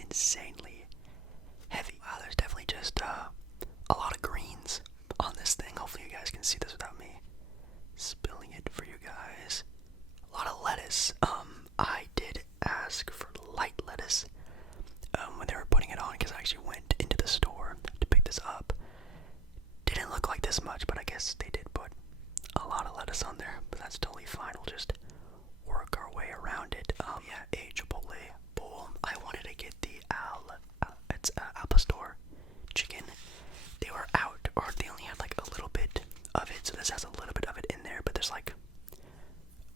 insanely heavy. Wow, there's definitely just a lot of greens on this thing. Hopefully you guys can see this without me spilling it for you guys. A lot of lettuce. I did ask for light lettuce when they were putting it on, because I actually went into the store to pick this up. Didn't look like this much, but I guess they did put a lot of lettuce on there, but that's totally fine. We'll just work our way around it. Yeah, a Chipotle bowl. I wanted to get the Al Pastor chicken. They were out, or they only had like a little bit of it, so this has a little bit of it in there, but there's like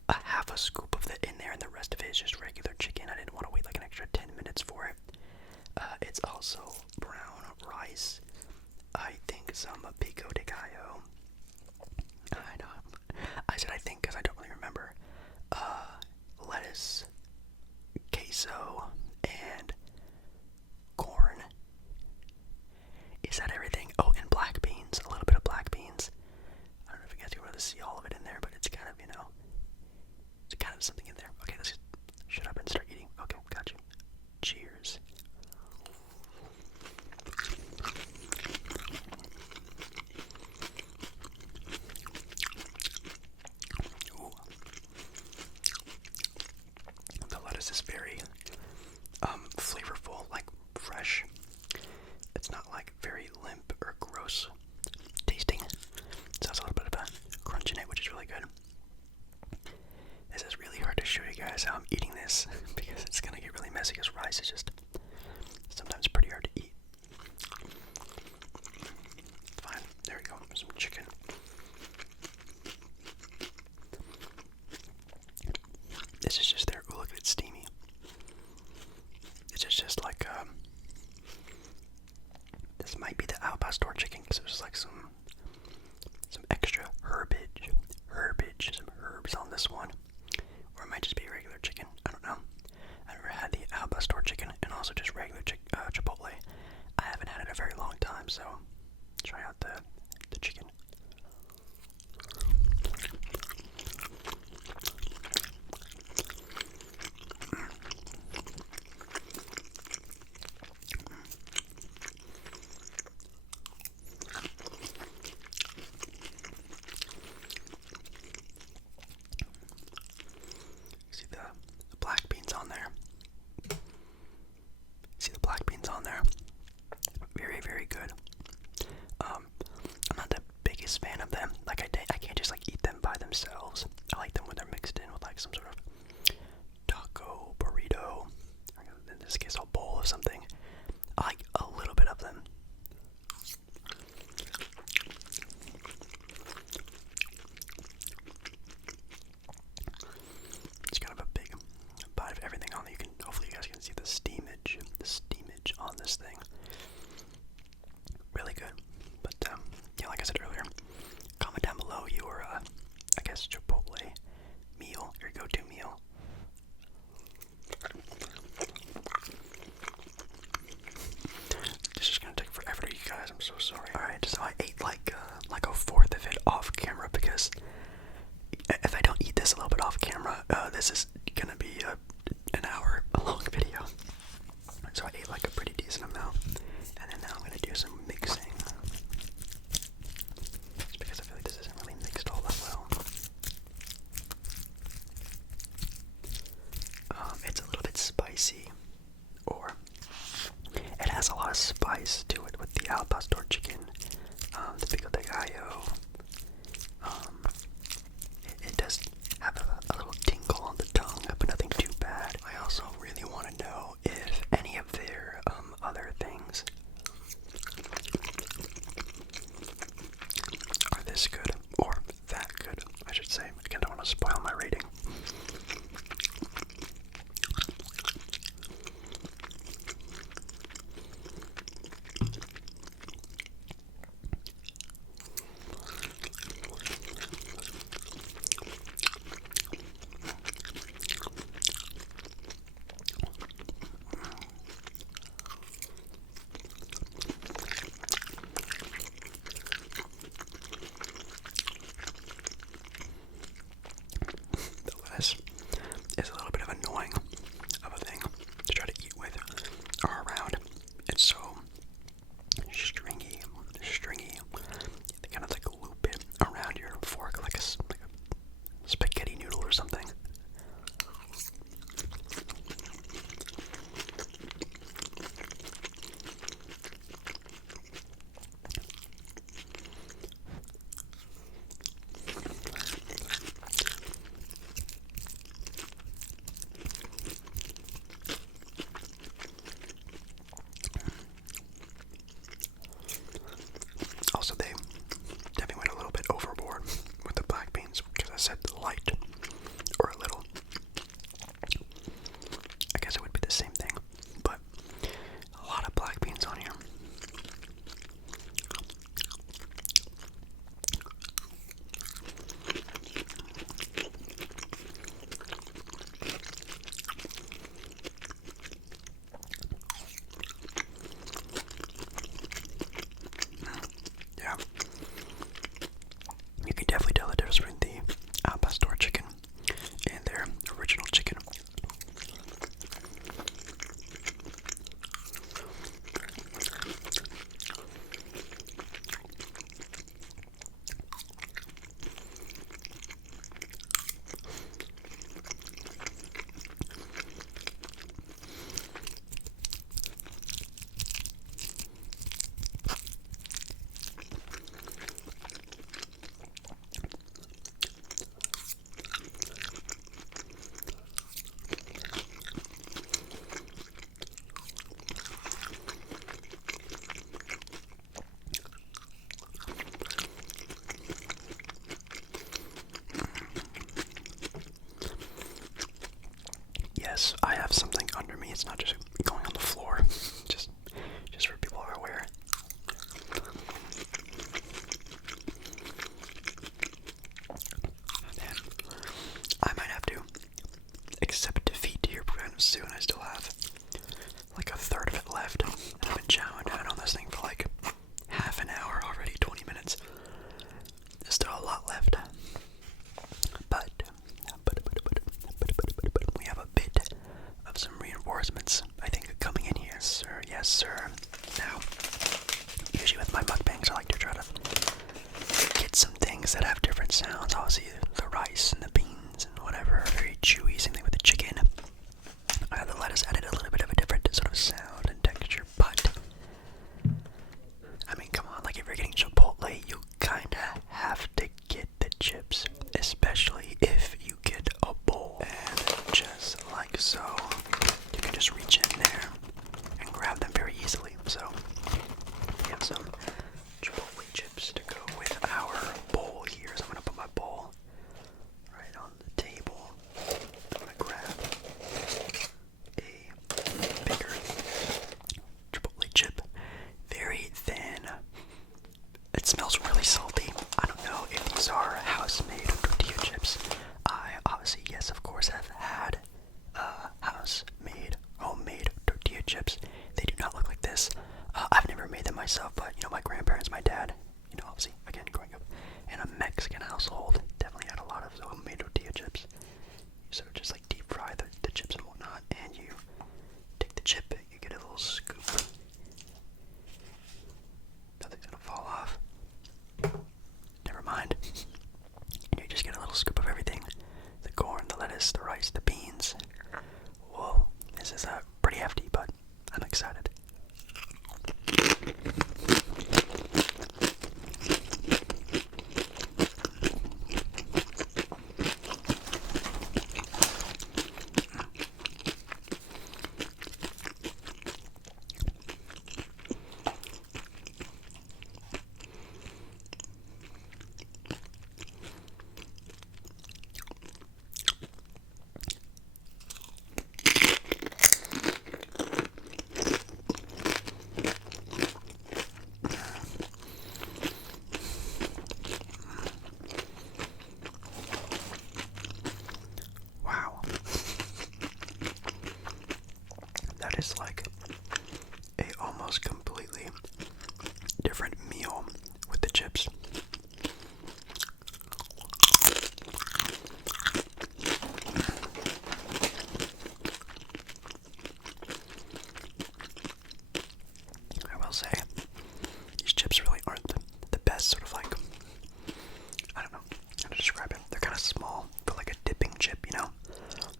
a half a scoop of it in there, and the rest of it is just regular chicken. I didn't want to wait like an extra 10 minutes for it. It's also brown rice. I think some pico de gallo. I know. I said I think because I don't really remember. Lettuce, queso, and corn. Is that everything? Oh, and black beans. A little bit of black beans. I don't know if you guys can really see all of it in there, but it's kind of, it's kind of something in there. Okay, let's just shut up and start eating. Okay, got you. Cheers. Ooh. The lettuce is very flavorful, like fresh. It's not like very limp or gross tasting. So it's a little bit of a crunch in it, which is really good. This is really hard to show you guys how I'm eating this because it's gonna get really messy, because rice is just sometimes pretty hard to eat. Fine, there we go, some chicken. This is just there. Ooh, look at it, steamy. This is just like, this might be the Al Pastor chicken, because there's like some extra some herbs on this one. Or it might just be regular chicken. I don't know. I've never had the Al Pastor chicken, and also just regular Chipotle. I haven't had it in a very long time, so try out the chicken. See the black beans on there. See the black beans on there. Very, very good. I'm not the biggest fan of them. Like I can't just like eat them by themselves. I like them when they're mixed in with like some sort of taco, burrito, or in this case a bowl of something. I like a little bit of them. It's kind of a big bite of everything on there. Hopefully you guys can see the steamage on this thing. Really good. But yeah, like I said earlier, comment down below your I guess Chipotle meal, your go-to meal. This is gonna take forever, you guys. I'm so sorry. All right, so I ate like a fourth of it off camera, because if I don't eat this a little bit off camera, this is gonna be an hour long video. So I ate like a pretty decent amount, and then now I'm gonna do some mixing. Just because I feel like this isn't really mixed all that well. It's a little bit spicy, or it has a lot of spice to it with the Al Pastor chicken, the pico de gallo. It does have a little tingle on the tongue, but nothing too bad. I also really want to know if any of their other things are this good, or that good, I should say. Again, I don't want to spoil my rating. like a third of it left. I've been chowing down on this thing for like half an hour already, 20 minutes. There's still a lot left. But we have a bit of some reinforcements, I think, coming in here, sir. Yes, sir. Now, usually with my mukbangs, I like to try to get some things that have different sounds. Obviously, the rice and the beans and whatever, very chewy. Same thing with the chicken. The lettuce added a little bit of a different sort of sound and texture, but I mean, come on, like if you're getting Chipotle, you kinda have to get the chips, especially if you get a bowl. And just like so, you can just reach in there and grab them very easily. So, we have some Chipotle chips to go with our bowl here. So I'm gonna put my bowl right on the table. I'm gonna grab a bigger Chipotle chip, very thin. It smells really salty. I don't know if these are house-made tortilla chips. I obviously, yes, of course, have had house-made, homemade tortilla chips. They do not look like this. I've never made them myself, but you know, my grandparents, my dad, you know, obviously, again, growing up in a Mexican household, definitely had a lot of homemade tortilla chips. So just like deep fry the chips and whatnot, and you take the chip, you get a little scoop. Nothing's gonna fall off. Never mind. And you just get a little scoop of everything. The corn, the lettuce, the rice, the beans. Whoa, this is pretty hefty, but I'm excited. Wow. That is like a almost completely different meal with the chips. I will say, these chips really aren't the best, sort of like, I don't know how to describe it. They're kind of small for like a dipping chip, you know?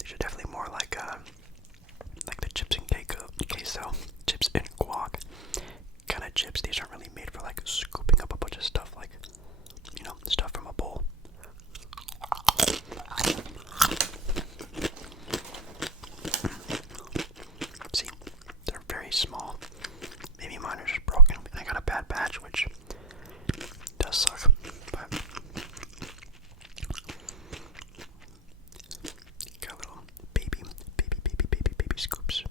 These are definitely more like the chips in queso, chips in guac kind of chips. These aren't really made for like scooping up a bunch of stuff, like, you know, stuff from a bowl. See, they're very small. Maybe mine are just broken, and I got a bad batch, which does suck, but got little baby scoops.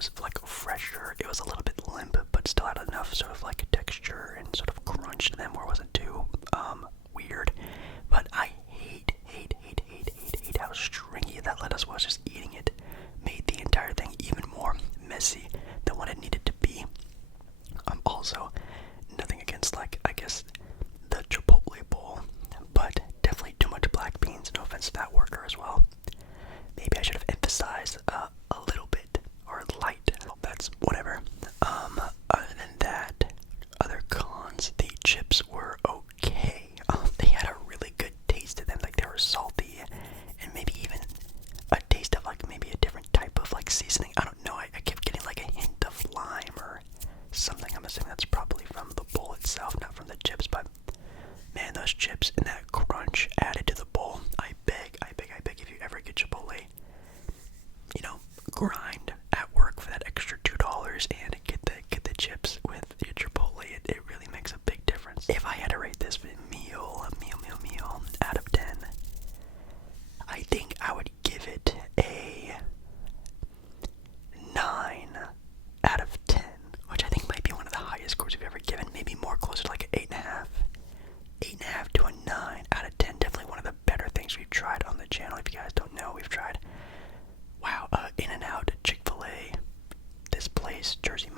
was like fresher. It was a little bit limp, but still had enough sort of like texture and sort of crunch to them where it wasn't too weird. But I hate how stringy that lettuce was. Just eating it made the entire thing even more messy than what it needed to be. Also, nothing against, like, I guess the Chipotle bowl, but definitely too much black beans. No offense to that worker as well. Maybe I should have emphasized a little bit, or light. That's whatever. Other than that, other cons, the chips were okay. They had a really good taste to them. Like, they were salty, and maybe even a taste of, like, maybe a different type of, like, seasoning. I don't know. I kept getting, like, a hint of lime or something. I'm assuming that's probably from the bowl itself, not from the chips, but man, those chips and that crunch added to the bowl. I beg, if you ever get Chipotle, you know, grind at work for that extra $2 and get the chips with your Chipotle. It really makes a big difference. If I had to rate this meal out of 10, I think I would give it a 9 out of 10, which I think might be one of the highest scores we've ever given. Maybe more closer to like an 8.5. 8.5 to a 9 out of 10. Definitely one of the better things we've tried on the channel. If you guys don't know, we've tried, In-N-Out, Chick-fil-A, this place, Jersey